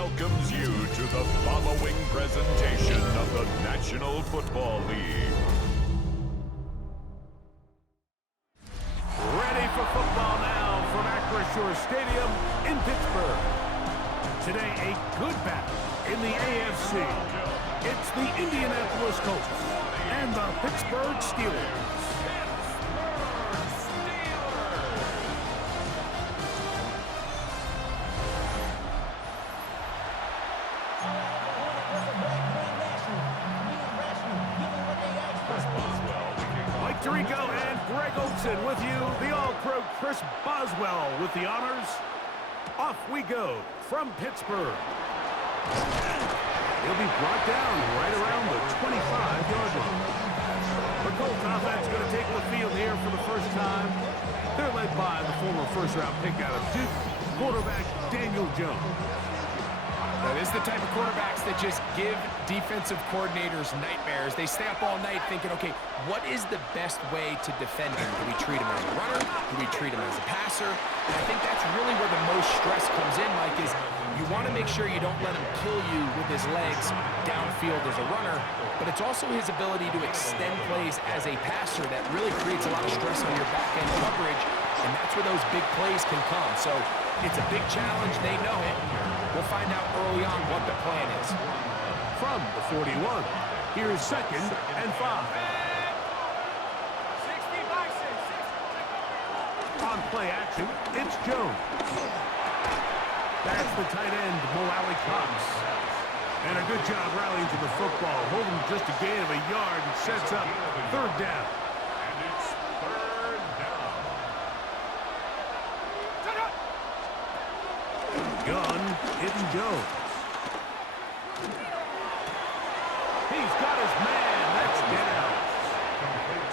welcomes you to the following presentation of the National Football League. Ready for football now from Acrisure Stadium in Pittsburgh. Today, a good battle in the AFC. It's the Indianapolis Colts and the Pittsburgh Steelers. Mike Tirico and Greg Olsen with you. The All-Pro Chris Boswell with the honors. Off we go from Pittsburgh. He'll be brought down right around the 25-yard line. The Colts offense going to take the field here for the first time. They're led by the former first-round pick out of Duke, quarterback Daniel Jones. Now, this is the type of quarterbacks that just give defensive coordinators nightmares. They stay up all night thinking, okay, what is the best way to defend him? Do we treat him as a runner? Do we treat him as a passer? And I think that's really where the most stress comes in, Mike, is you want to make sure you don't let him kill you with his legs downfield as a runner, but it's also his ability to extend plays as a passer that really creates a lot of stress on your back-end coverage, and that's where those big plays can come. So it's a big challenge. They know it. We'll find out early on what the plan is. From the 41, here's 2nd and 5. On play action, it's Jones. That's the tight end, Mo Cox. And a good job rallying to the football, holding just a gain of a yard and sets up 3rd down. And it's 3rd down. Gun hitting Jones. He's got his man. Let's get out.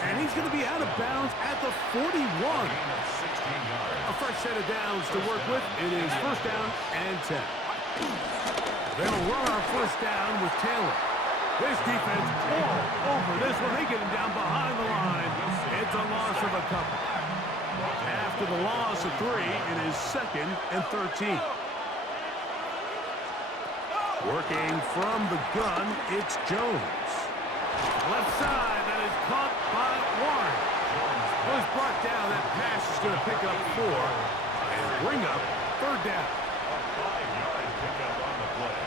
And he's going to be out of bounds at the 41. A fresh set of downs to work with. It is 1st down and 10. They'll run our 1st down with Taylor. This defense all over this one. They get him down behind the line. It's a loss of a couple. After the loss of 3, it is 2nd and 13. Working from the gun, it's Jones. Left side, that is caught by Warren. Was brought down. That pass is going to pick up 4 and bring up 3rd down. A 5-yard pickup on the play.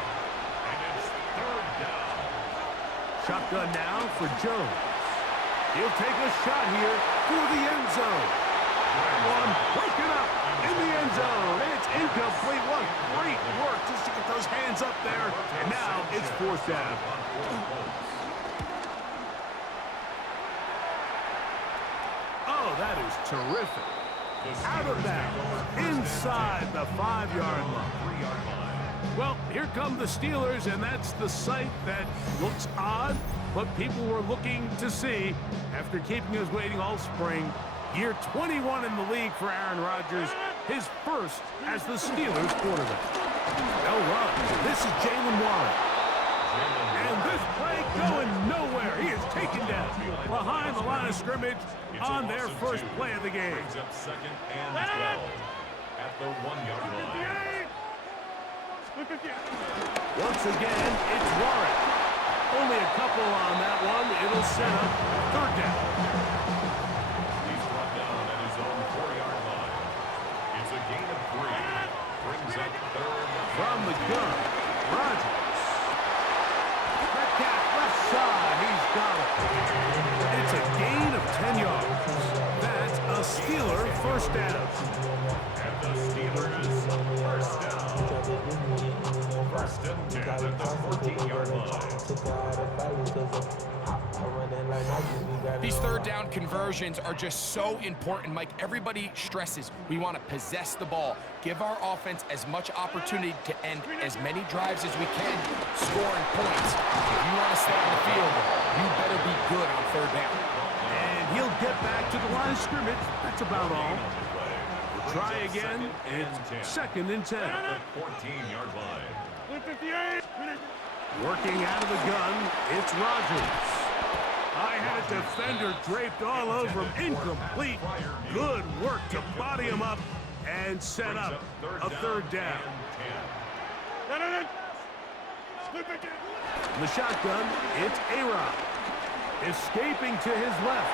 And it's 3rd down. Shotgun now for Jones. He'll take a shot here for the end zone. One broken up in the end zone. It's incomplete. What great work just to get those hands up there. And now it's 4th down. Oh, that is terrific. Out of bounds, inside the 5-yard line. Well, here come the Steelers, and that's the sight that looks odd, but people were looking to see after keeping us waiting all spring. Year 21 in the league for Aaron Rodgers, his first as the Steelers quarterback. No run. This is Jalen Warren. And this play going nowhere. He is taken down behind the line of scrimmage on their first play of the game. Brings up 2nd and 12 at the 1-yard line. Once again, it's Warren. Only a couple on that one. It'll set up 3rd down. He's brought down at his own 4-yard line. It's a gain of 3. Brings up 3rd. From the gun, Rodgers. Metcalf, left side. He's got it. It's a gain of 10 yards. That's a Steeler 1st down. And the Steelers 1st down. 1st and 10 at the 14-yard line. These 3rd down conversions are just so important, Mike. Everybody stresses we want to possess the ball, give our offense as much opportunity to end as many drives as we can, scoring points. If you want to stay on the field, you better be good on 3rd down. And he'll get back to the line of scrimmage. That's about all. We'll try again. It's 2nd and 10. 14-yard line. Working out of the gun, it's Rodgers. I had a defender draped all over him. Incomplete. Good work to body him up and set up a 3rd down. The shotgun, it's A-Rod. Escaping to his left.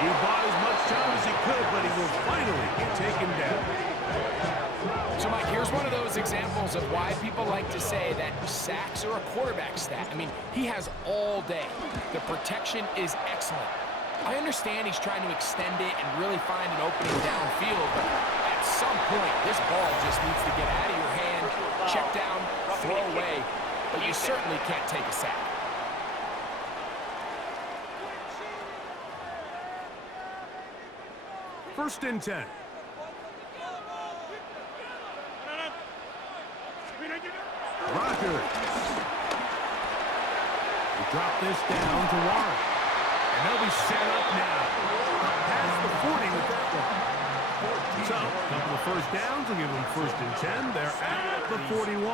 He bought as much time as he could, but he will finally get taken down. So, Mike, here's one of those examples of why people like to say that sacks are a quarterback stat. I mean, he has all day. The protection is excellent. I understand he's trying to extend it and really find an opening downfield, but at some point, this ball just needs to get out of your hand, check down, throw away, but you certainly can't take a sack. First and 10. Rogers. He dropped this down to Warren. And they'll be set up now. Past the 40 with that one. So, a couple of first downs will give them first and 10. They're at the 41.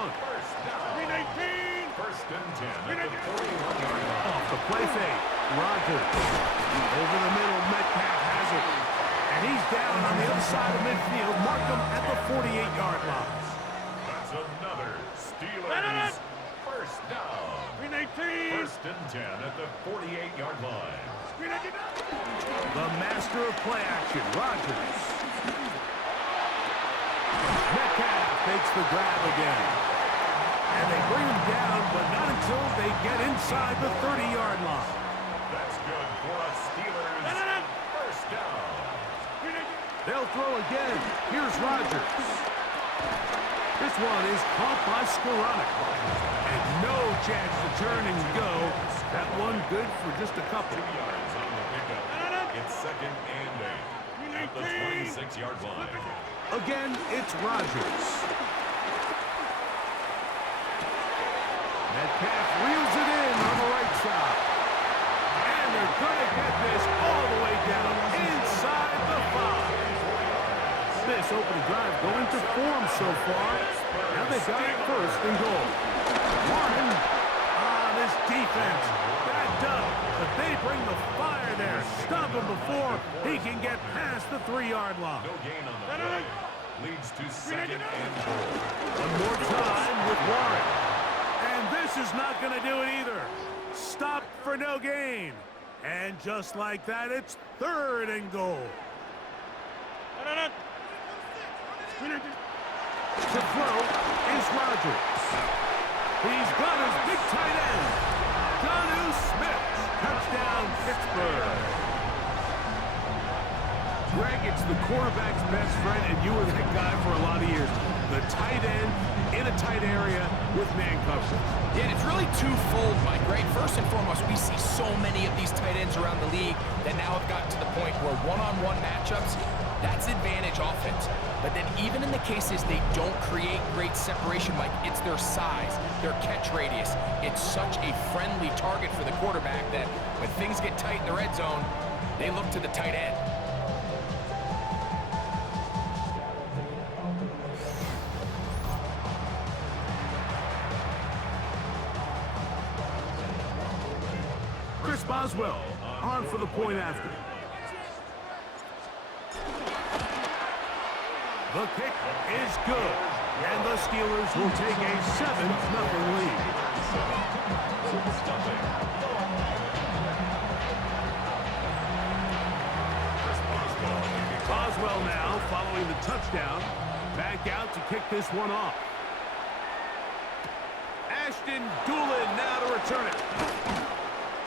First and 10 at the 41-yard line. Off the play fake. Rogers. Over the middle, Metcalf has it. And he's down on the other side of midfield. Mark him at the 48-yard line. That's another Steelers first down. First and 10 at the 48-yard line. The master of play action, Rogers. Metcalf takes the grab again. And they bring him down, but not until they get inside the 30-yard line. That's good for a Steelers first down. They'll throw again. Here's Rogers. This one is caught by Skoranek. And no chance to turn and go. That one good for just a couple. 2 yards on the pickup. It's second and 8 at the 26-yard line. Again, it's Rogers. Metcalf reels it in on the right side. And they're going to get this all the way down inside the 5. This opening drive going to form so far. Now they've got it first and goal. Warren on this defense. Backed up, but they bring the fire there. Stop him before he can get past the 3-yard line. No gain on the play. Leads to second and goal. One more time with Warren. And this is not going to do it either. Stop for no gain. And just like that, it's third and goal. To throw is Rogers. He's got his big tight end. Jonnu Smith. Touchdown, Pittsburgh. Greg, it's the quarterback's best friend, and you were that guy for a lot of years. The tight end in a tight area with man coverage. Yeah, and it's really twofold, Mike, right? First and foremost, we see so many of these tight ends around the league that now have gotten to the point where one-on-one matchups, that's advantage offense. But then even in the cases they don't create great separation, Mike, it's their size, their catch radius. It's such a friendly target for the quarterback that when things get tight in the red zone, they look to the tight end. Chris Boswell on for the point after. The kick is good, and the Steelers will take a 7-0 lead. Boswell now following the touchdown, back out to kick this one off. Ashton Doolin now to return it.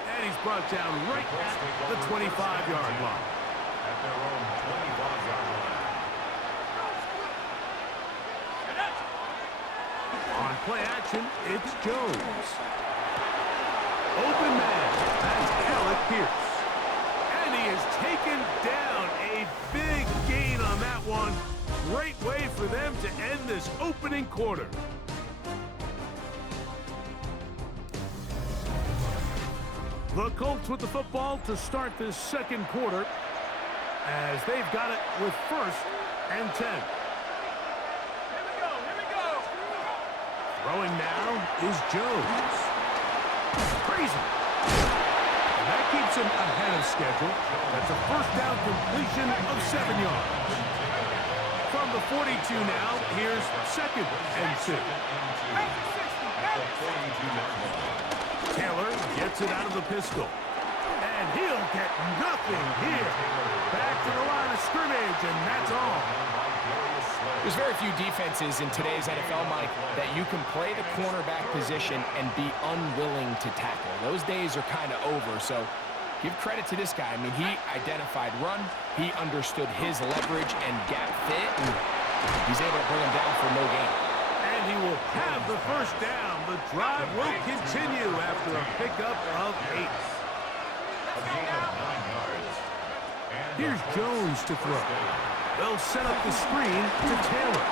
And he's brought down right at the 25-yard line. At their own 25-yard line. On play action, it's Jones. Open man, that's Alec Pierce. And he is taken down. A big gain on that one. Great way for them to end this opening quarter. The Colts with the football to start this second quarter as they've got it with first and 10. Throwing now is Jones. Crazy. And that keeps him ahead of schedule. That's a first down completion of 7 yards. From the 42 now. Here's second and 2. Taylor gets it out of the pistol. And he'll get nothing here. Back to the line of scrimmage, and that's all. There's very few defenses in today's NFL, Mike, that you can play the cornerback position and be unwilling to tackle. Those days are kind of over, so give credit to this guy. I mean, he identified run, he understood his leverage and gap fit, and he's able to bring him down for no gain. And he will have the first down. The drive will continue after a pickup of 8. Here's Jones to throw. They'll set up the screen to Taylor.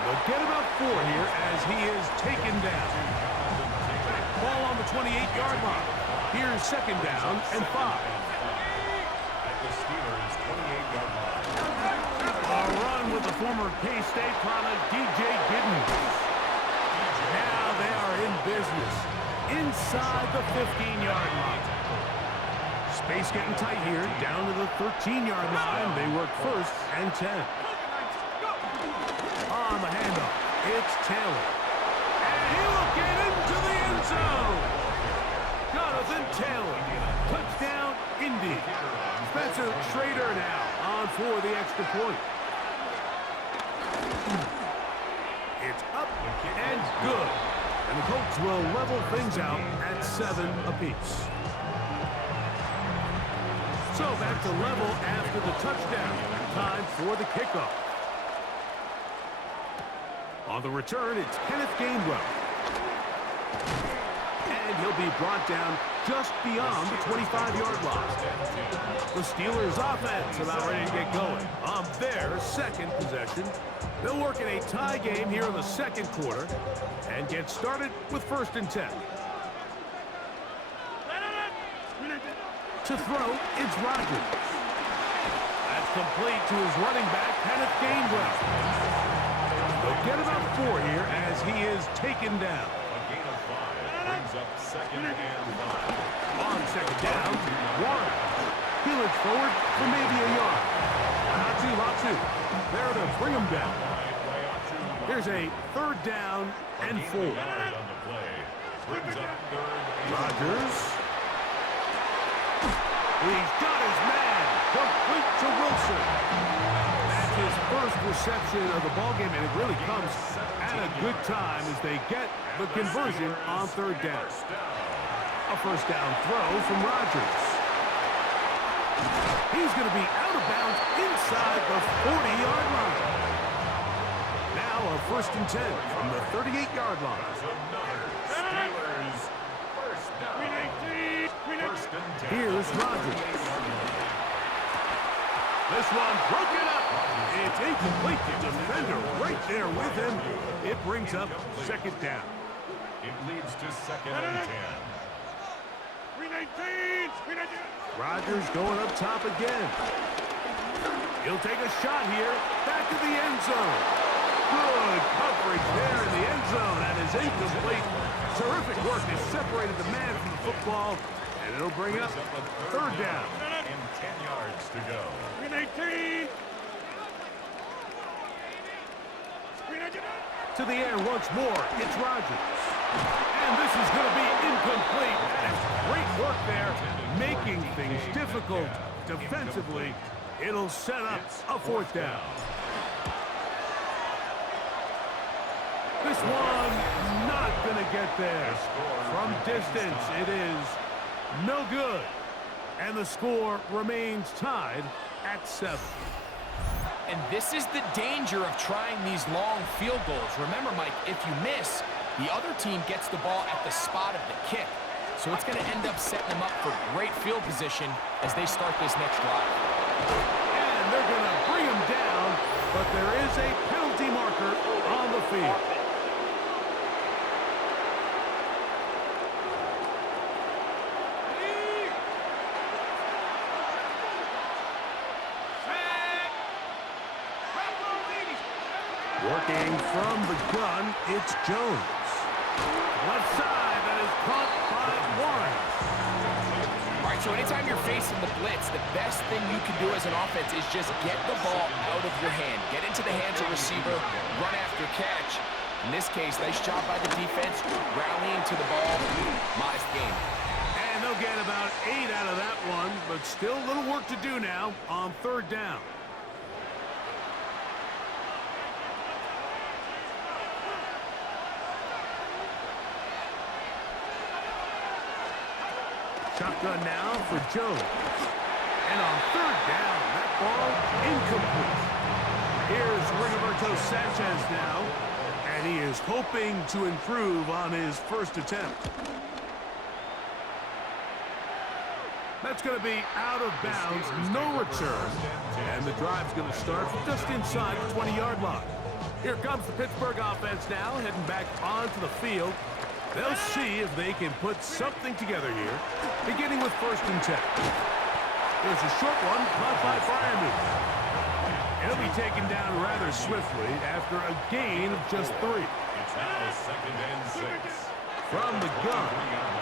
They'll get about 4 here as he is taken down. Ball on the 28-yard line. Here's second down and 5. At the Steelers' 28-yard line. A run with the former K-State product, DJ Giddens. Now they are in business inside the 15-yard line. Space getting tight here, down to the 13-yard line. They work first and 10. On the handoff, it's Taylor. And he will get into the end zone. Jonathan Taylor, touchdown, Indy. Spencer Schrader now on for the extra point. It's up and good. And the Colts will level things out at 7 apiece. So back to level after the touchdown. Time for the kickoff. On the return, it's Kenneth Gainwell. And he'll be brought down just beyond the 25-yard line. The Steelers' offense about ready to get going on their second possession. They'll work in a tie game here in the second quarter and get started with first and 10. To throw, it's Rodgers. That's complete to his running back, Kenneth Gainwell. They'll get about 4 here as he is taken down. A gain of 5 brings up second and 5. On second down, Warren. He looks forward for maybe a yard. Latu. There to bring him down. Here's a third down and 4. Rodgers. He's got his man. Complete to Wilson. That's his first reception of the ballgame, and it really comes at a good time as they get the conversion on third down. A first down throw from Rodgers. He's going to be out of bounds inside the 40-yard line. Now a first and 10 from the 38-yard line. Here's Rodgers. This one broken up. It's incomplete. The defender right there with him. It brings up second down. It leads to second and 10. Rodgers going up top again. He'll take a shot here. Back to the end zone. Good coverage there in the end zone. That is incomplete. Terrific work. They separated the man from the football. And it'll bring up third down. And 10 yards to go. To the air once more. It's Rodgers. And this is going to be incomplete. That is great work there, making things difficult defensively. It'll set up a fourth down. This one not going to get there. From distance, it is no good. And the score remains tied at 7. And this is the danger of trying these long field goals. Remember, Mike, if you miss, the other team gets the ball at the spot of the kick. So it's going to end up setting them up for great field position as they start this next drive. And they're going to bring him down, but there is a penalty marker on the field. Working from the gun, it's Jones. Left side, that is caught by Warren. All right, So anytime you're facing the blitz, the best thing you can do as an offense is just get the ball out of your hand. Get into the hands of receiver, run after catch. In this case, nice job by the defense, rallying to the ball. Modest game. And they'll get about 8 out of that one, but still a little work to do now on third down. Shotgun now for Jones. And on third down, that ball incomplete. Here's Rigoberto Sanchez now, and he is hoping to improve on his first attempt. That's going to be out of bounds, no return. And the drive's going to start just inside the 20-yard line. Here comes the Pittsburgh offense now, heading back onto the field. They'll see if they can put something together here, beginning with 1st and 10. There's a short one caught by Freiermuth. He'll be taken down rather swiftly after a gain of just 3. It's now 2nd and 6. From the gun,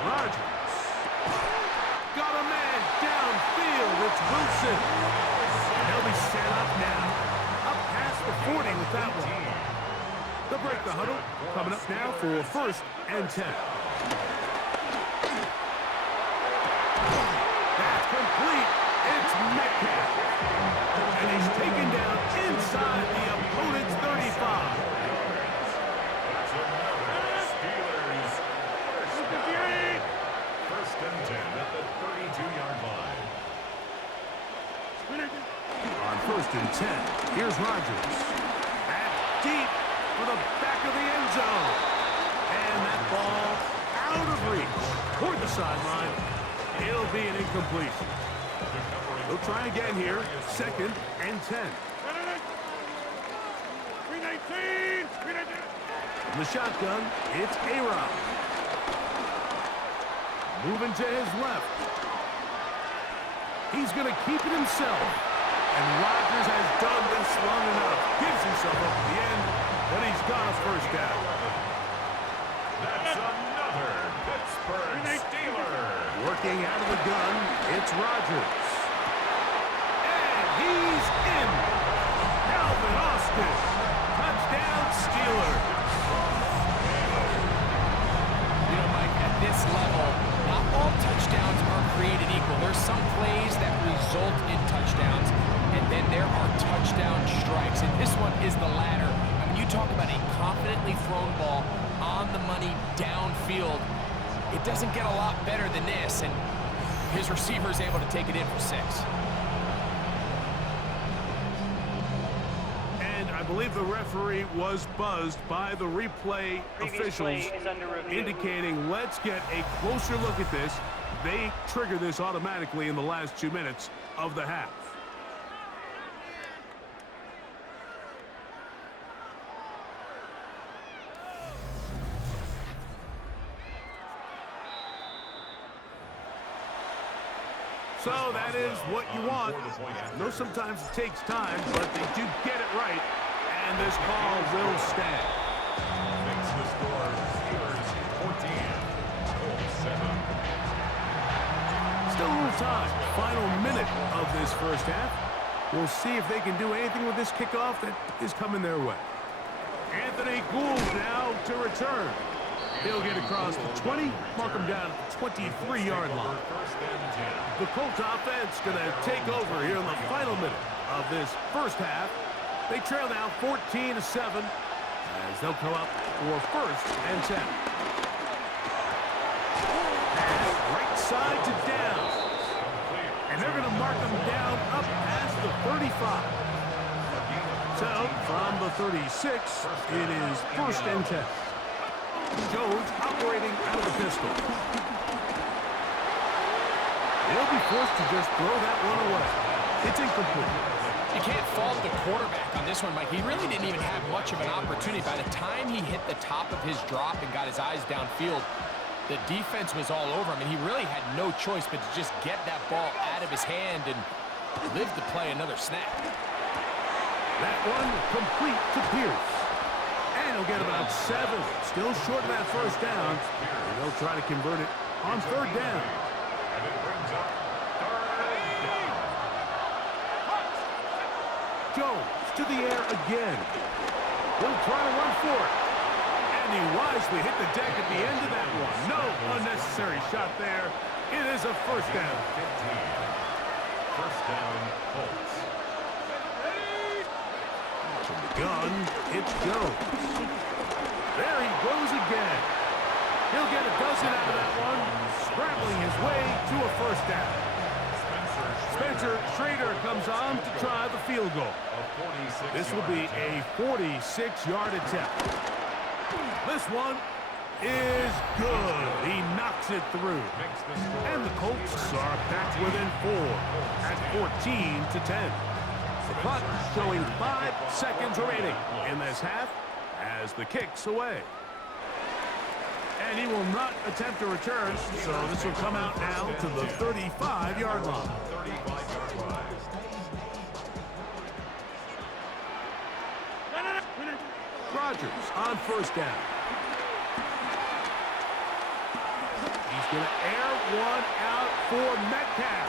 Rodgers. Got a man downfield. It's Wilson. And he'll be set up now. Up past the 40 with that one. They'll break the huddle. Coming up now for 1st and 10. That's complete. It's Metcalf. And he's taken down inside the opponent's 35. That's another Steelers. 1st and 10 at the 32-yard line. On 1st and 10, here's Rodgers. At deep for the back of the end zone. And that ball out of reach toward the sideline. It'll be an incompletion. They'll try again here. 2nd and 10. From the shotgun, it's A-Rod. Moving to his left. He's going to keep it himself. And Rodgers has done this long enough. Gives himself up at the end, but he's got a 1st down. That's another Pittsburgh Steelers. Working out of the gun, it's Rodgers. And he's in. Calvin Austin. Touchdown Steelers. You know, Mike, at this level, not all touchdowns are created equal. There's some plays that result in touchdowns, and then there are touchdown strikes. And this one is the latter. I mean, you talk about a confidently thrown ball on the money downfield. It doesn't get a lot better than this, and his receiver is able to take it in for 6. And I believe the referee was buzzed by the replay officials, indicating let's get a closer look at this. They trigger this automatically in the last 2 minutes of the half. So that is what you want. I know sometimes it takes time, but they do get it right, and this call will stand. Makes the score Steelers 14, Colts 7. Still a little time. Final minute of this first half. We'll see if they can do anything with this kickoff that is coming their way. Anthony Gould now to return. He'll get across the 20, mark him down at the 23-yard line. The Colts offense going to take over here in the final minute of this first half. They trail now 14-7 as they'll come up for 1st and 10. Pass right side to down. And they're going to mark them down up past the 35. So from the 36, it is 1st and 10. Jones operating out of the pistol. He'll be forced to just throw that one away. It's incomplete. You can't fault the quarterback on this one, Mike. He really didn't even have much of an opportunity. By the time he hit the top of his drop and got his eyes downfield, the defense was all over him, and he really had no choice but to just get that ball out of his hand and live to play another snap. That one complete to Pierce. And he'll get about 7. Still short of that 1st down. And they'll try to convert it on 3rd down. And it brings up Jones to the air again. He'll try to run for it. And he wisely hit the deck at the end of that one. No unnecessary shot there. It is a first down. 15. First down, Colts. From the gun, it's Jones. There he goes again. He'll get a dozen out of that one, scrambling his way to a first down. Spencer Schrader comes on to try the field goal. This will be a 46-yard attempt. This one is good. He knocks it through. And the Colts are back within 4 at 14-10. The clock showing 5 seconds remaining in this half as the kick's away. And he will not attempt a return, so this will come out now to the 35-yard line. 35-yard line. Rodgers on first down. He's going to air one out for Metcalf.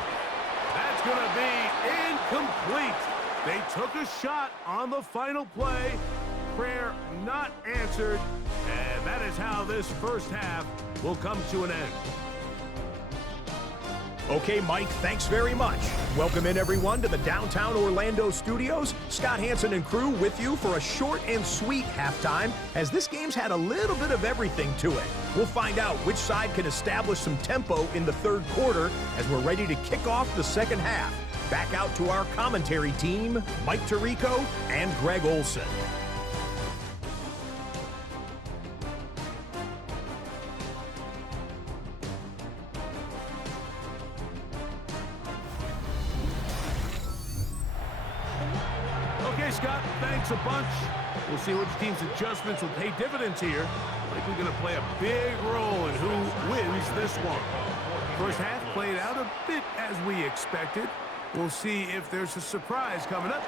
That's going to be incomplete. They took a shot on the final play. Prayer not answered. And that is how this first half will come to an end. Okay, Mike, thanks very much. Welcome in, everyone, to the downtown Orlando studios. Scott Hansen and crew with you for a short and sweet halftime, as this game's had a little bit of everything to it. We'll find out which side can establish some tempo in the third quarter as we're ready to kick off the second half. Back out to our commentary team, Mike Tirico and Greg Olson. Scott, thanks a bunch. We'll see which team's adjustments will pay dividends here. Likely going to play a big role in who wins this one. First half played out a bit as we expected. We'll see if there's a surprise coming up.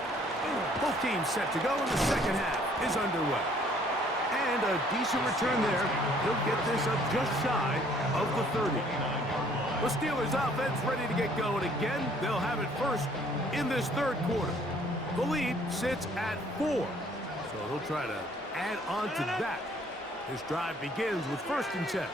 Both teams set to go, and the second half is underway. And a decent return there. He'll get this up just shy of the 30. The Steelers offense ready to get going again. They'll have it first in this third quarter. The lead sits at 4, so they'll try to add on to that. This drive begins with 1st and 10.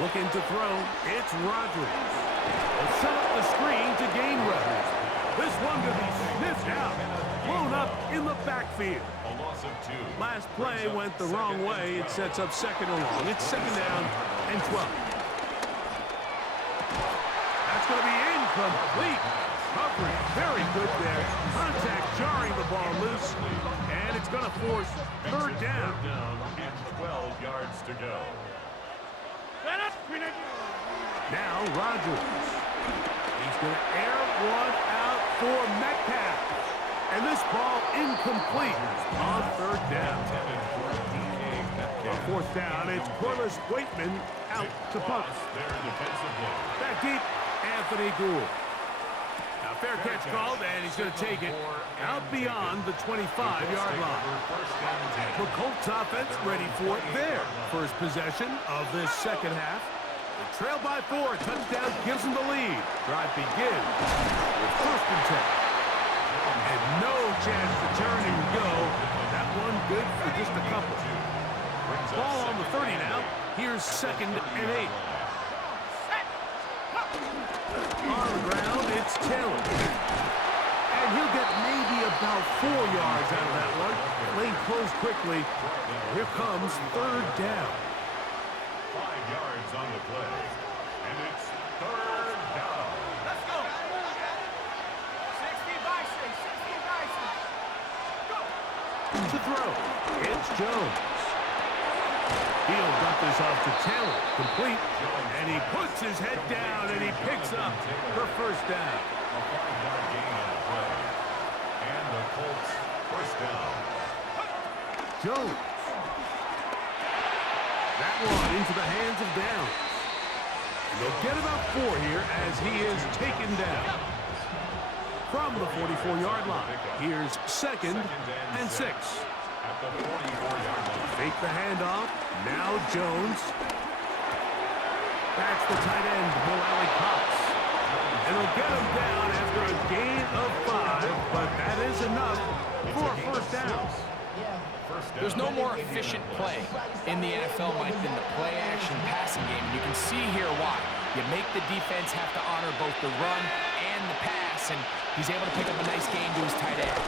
Looking to throw, it's Rodgers. They'll set up the screen to gain Rodgers. This one going to be sniffed out, blown up in the backfield. A loss of 2. Last play went the wrong way. It sets up second and long. It's second down and 12. Going to be incomplete. Coverage very good there. Contact jarring the ball loose. And it's going to force third down. And 12 yards to go. Now Rodgers. He's going to air one out for Metcalf. And this ball incomplete on third down. On fourth down, it's Corliss Waitman out to punt. Back deep. Anthony Gould. Now fair catch called, and he's going to take it out beyond the 25-yard line. The Colts offense ready for their first possession of this second half. The trail by 4, touchdown gives them the lead. Drive begins with 1st and 10. And no chance to turn and go. That one good for just a couple. Ball on the 30 now. Here's 2nd and 8. On the ground, it's Taylor. And he'll get maybe about 4 yards out of that one. Lane closed quickly. Here comes third down. 5 yards on the play. And it's third down. Let's go. 60 by 6. 60 by 6. Go. To throw, it's Jones. He'll dump this off to Taylor. Complete. And he puts his head down and he picks up the first down. A 5-yard gain on the play. And the Colts first down. Jones. That one into the hands of Downs. And they'll get about 4 here as he is taken down. From the 44-yard line, here's 2nd and 6. At the 44-yard line. Fake the handoff. Now Jones. That's the tight end, Colts. And he'll get him down after a gain of 5, but that is enough for a first down. There's no more efficient play in the NFL, Mike, than the play-action passing game. And you can see here why. You make the defense have to honor both the run and the pass, and he's able to pick up a nice gain to his tight end.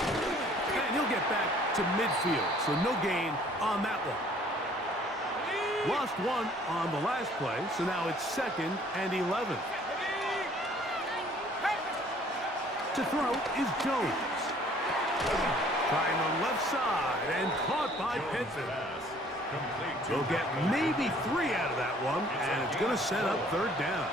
And he'll get back to midfield, so no gain on that one. Lost one on the last play, so now it's 2nd and 11. To throw is Jones. Trying the left side and caught by Pittman. They'll get maybe 3 out of that one, and it's going to set up 3rd down.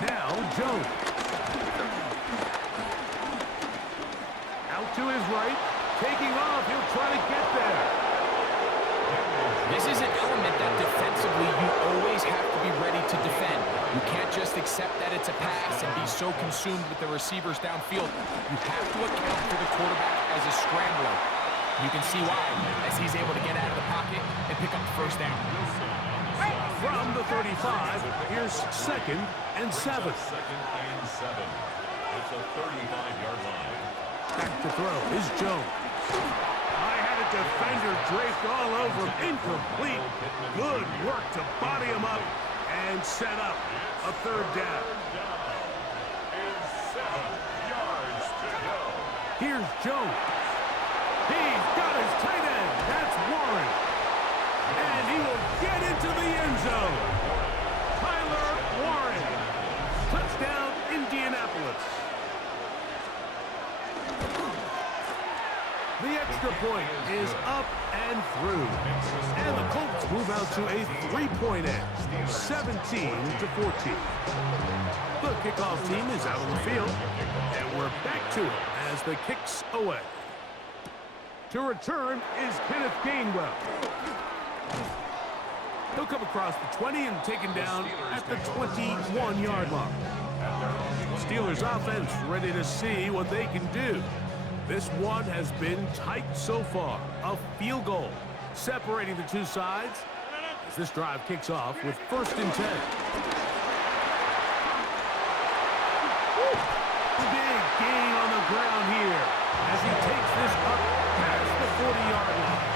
Now Jones. Out to his right. Taking off. He'll try to get there. This is an element that defensively you always have to be ready to defend. You can't just accept that it's a pass and be so consumed with the receivers downfield. You have to account for the quarterback as a scrambler. You can see why, as he's able to get out of the pocket and pick up the first down. From the 35, here's 2nd and 7. It's a 35-yard line. Back to throw is Jones. I had a defender draped all over him. Incomplete. Good work to body him up and set up a 3rd down. And 7 yards to go. Here's Jones. He's got his tight end. That's Warren. And he will get into the end zone. Tyler Warren. Touchdown, Indianapolis. The extra point is up and through. And the Colts move out to a 3-point edge, 17-14. The kickoff team is out on the field, and we're back to it as the kick's away. To return is Kenneth Gainwell. He'll come across the 20 and taken down at the 21-yard line. Steelers offense ready to see what they can do. This one has been tight so far. A field goal separating the two sides as this drive kicks off with 1st and 10. Big gain on the ground here as he takes this up past the 40-yard line.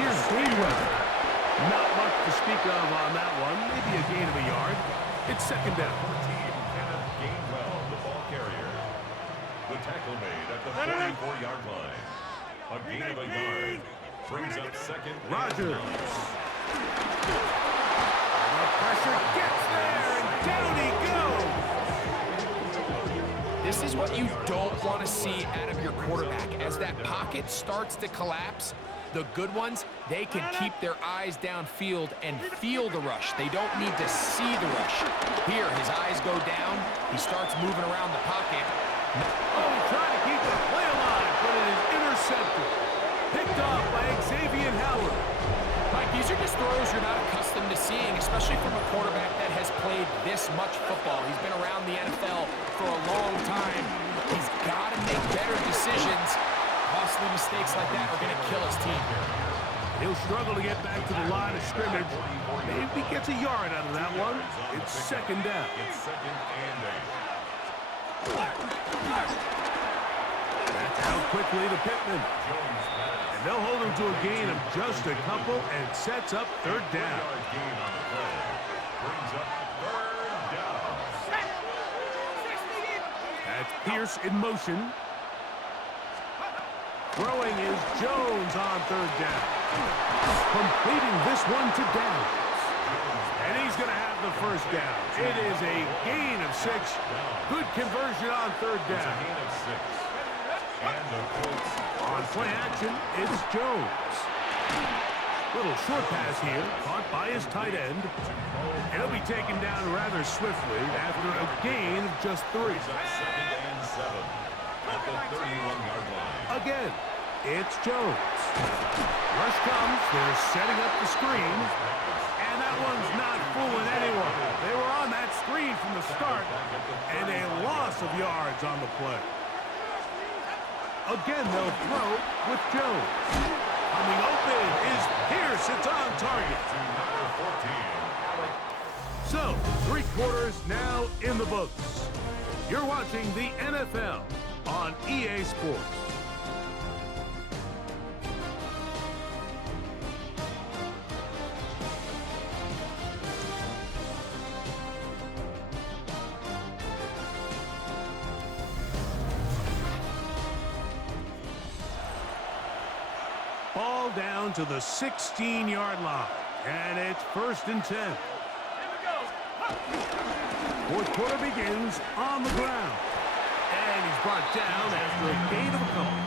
Here's Greenwell. Not much to speak of on that one. Maybe a gain of a yard. It's 2nd down. Kenneth Gainwell, the ball carrier. The tackle made at the 44-yard line. A gain of a yard brings up 2nd. Rodgers. The pressure gets there, and down he goes. This is what you don't want to see out of your quarterback. As that pocket starts to collapse, the good ones, they can keep their eyes downfield and feel the rush. They don't need to see the rush. Here, his eyes go down. He starts moving around the pocket. Oh, trying to keep the play alive, but it is intercepted. Picked off by Xavier Howard. Mike, these are just throws you're not accustomed to seeing, especially from a quarterback that has played this much football. He's been around the NFL for a long time. He's got to make better decisions. Costly mistakes like that are going to kill his team here. He'll struggle to get back to the line of scrimmage. Maybe gets a yard out of that one. It's 2nd down. It's 2nd and 8. That's out quickly to Pittman. And they'll hold him to a gain of just a couple and sets up 3rd down. Gain on the play brings up 3rd down. That's Pierce in motion. Throwing is Jones on 3rd down. Completing this one to Downs. And he's going to have the first down. It is a gain of 6. Good conversion on 3rd down. Gain of 6. And the Colts On play action, it's Jones. Little short pass here, caught by his tight end. And he'll be taken down rather swiftly after a gain of just 3. 2nd and 7 at the 31-yard line. Again, it's Jones. Rush comes, they're setting up the screen, and that one's not fooling anyone. They were on that screen from the start, and a loss of yards on the play. Again, they'll throw with Jones. Coming open is Pierce. It's on target. So, 3 quarters now in the books. You're watching the NFL on EA Sports. Ball down to the 16-yard line, and it's 1st and 10. Fourth quarter begins on the ground, and he's brought down after a gain of a couple.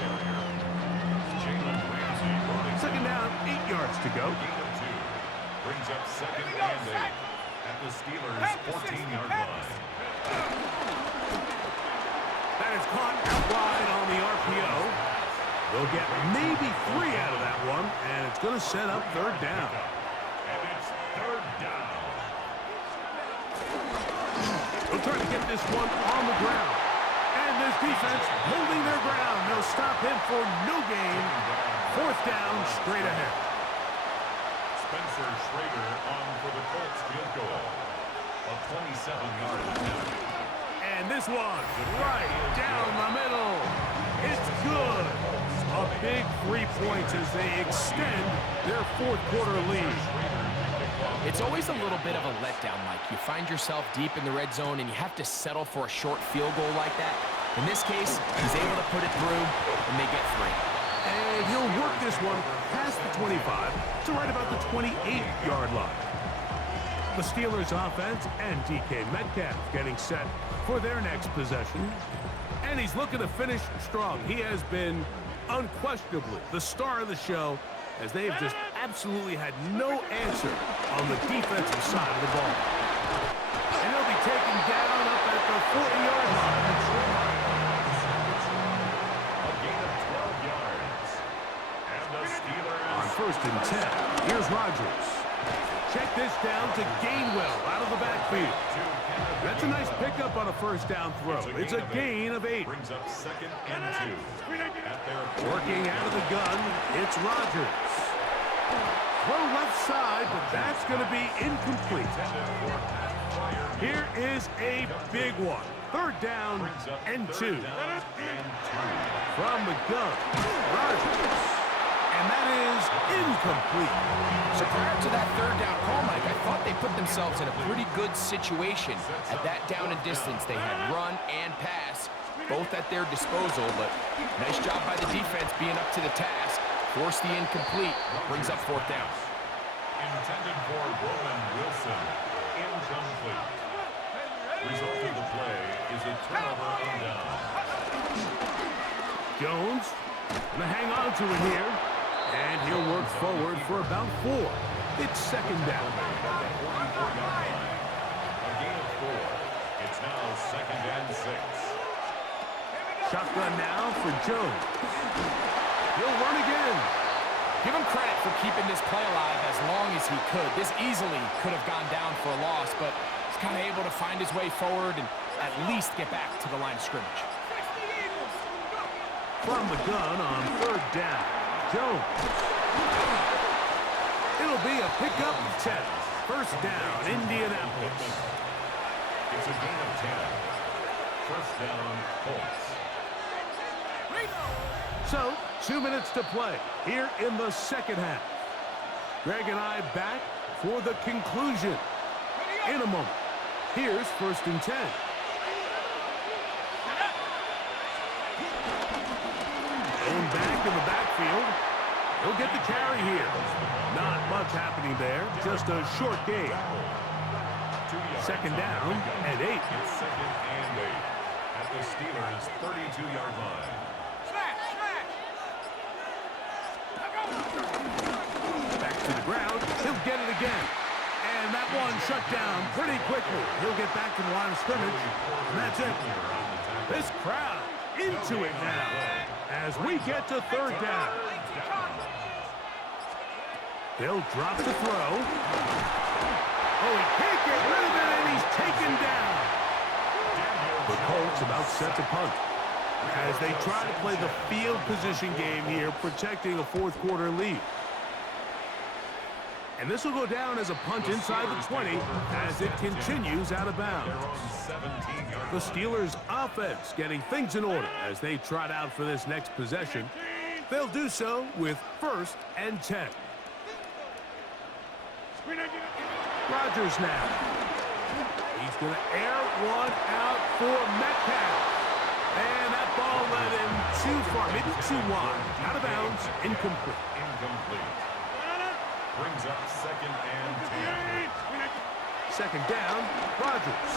Second down, 8 yards to go. Brings up 2nd and 8 at the Steelers' 14-yard line. That is caught out wide on the RPO. They'll get maybe 3 out of that one, and it's going to set up 3rd down. And it's 3rd down. They'll try to get this one on the ground. And this defense holding their ground. They'll stop him for no gain. 4th down, straight ahead. Spencer Schrader on for the Colts field goal. A 27-yard attempt. And this one, right down the middle. It's good. A big 3 points as they extend their 4th quarter lead. It's always a little bit of a letdown, Mike. You find yourself deep in the red zone, and you have to settle for a short field goal like that. In this case, he's able to put it through, and they get 3. And he'll work this one past the 25 to right about the 28-yard line. The Steelers offense and DK Metcalf getting set for their next possession. And he's looking to finish strong. He has been unquestionably the star of the show, as they have just absolutely had no answer on the defensive side of the ball. And he'll be taken down up at the 40-yard line. A gain of 12 yards. And the Steelers On 1st and 10, here's Rodgers. Check this down to Gainwell out of the backfield. That's a nice pickup on a 1st down throw. It's a gain of 8. brings up 2nd and 2 at their Working out of the gun, it's Rodgers. Throw left side, but that's going to be incomplete. Here is a big one. 3rd down and 2. From the gun, Rodgers. And that is incomplete. So prior to that 3rd down call, Mike, I thought they put themselves in a pretty good situation. At that down and distance, they had run and pass, both at their disposal, but nice job by the defense being up to the task. Force the incomplete, brings up 4th down. Intended for Roman Wilson. Incomplete. Result of the play is a turnover on down. Jones gonna hang on to it here. And he'll work forward for about 4. It's 2nd down. A gain of 4. It's now 2nd and 6. Shotgun now for Jones. He'll run again. Give him credit for keeping this play alive as long as he could. This easily could have gone down for a loss, but he's kind of able to find his way forward and at least get back to the line of scrimmage. From the gun on 3rd down, Jones. It'll be a pickup of 10. 1st down, Indianapolis. It's a gain of 10. 1st down, Colts. So, 2 minutes to play here in the 2nd half. Greg and I back for the conclusion in a moment. Here's 1st and 10. And back in the backfield. He'll get the carry here. Not much happening there. Just a short gain. 2nd down and 8. It's 2nd and 8 at the Steelers' 32-yard line. Back to the ground. He'll get it again. And that one shut down pretty quickly. He'll get back to the line of scrimmage. And that's it. This crowd into it now as we get to 3rd down. They'll drop the throw. Oh, he can't get rid of it, and he's taken down. The Colts about set to punt as they try to play the field position game here, protecting a fourth quarter lead. And this will go down as a punt inside the 20 as it continues out of bounds. The Steelers' offense getting things in order as they trot out for this next possession. They'll do so with 1st and 10. Rodgers now. He's going to air one out for Metcalf. And that ball led him too far, maybe too wide. Out of bounds, incomplete. Brings up 2nd and 10. 2nd down, Rodgers.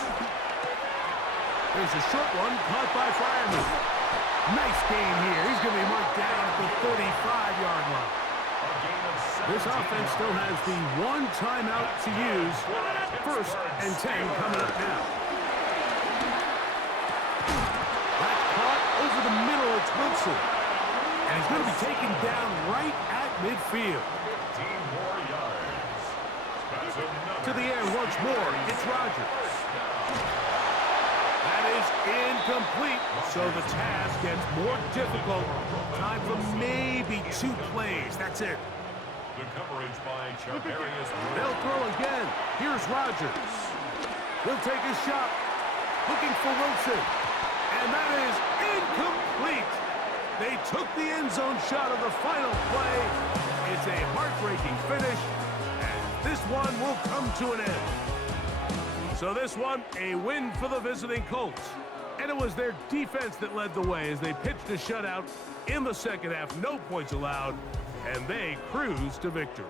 There's a short one caught by Fryerman. Nice gain here. He's going to be marked down at the 35-yard line. This offense still has the one timeout to use. 1st and 10 coming up now. That's caught over the middle. It's Wilson. And he's going to be taken down right at midfield. 15 more yards. To the air once more. It's Rodgers. That is incomplete. So the task gets more difficult. Time for maybe 2 plays. That's it. The coverage by Charvarius. They'll throw again. Here's Rodgers. He'll take a shot. Looking for Wilson. And that is incomplete. They took the end zone shot of the final play. It's a heartbreaking finish. And this one will come to an end. So this one, a win for the visiting Colts. And it was their defense that led the way as they pitched a shutout in the second half. No points allowed. And they cruise to victory.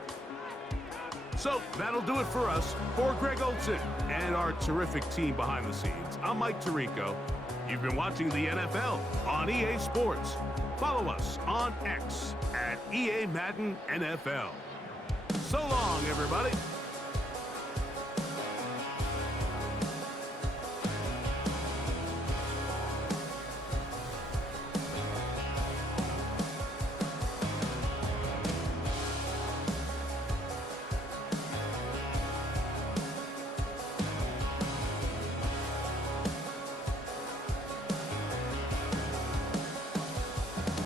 So that'll do it for us. For Greg Olson and our terrific team behind the scenes, I'm Mike Tirico. You've been watching the NFL on EA Sports. Follow us on X at EA Madden NFL. So long, everybody.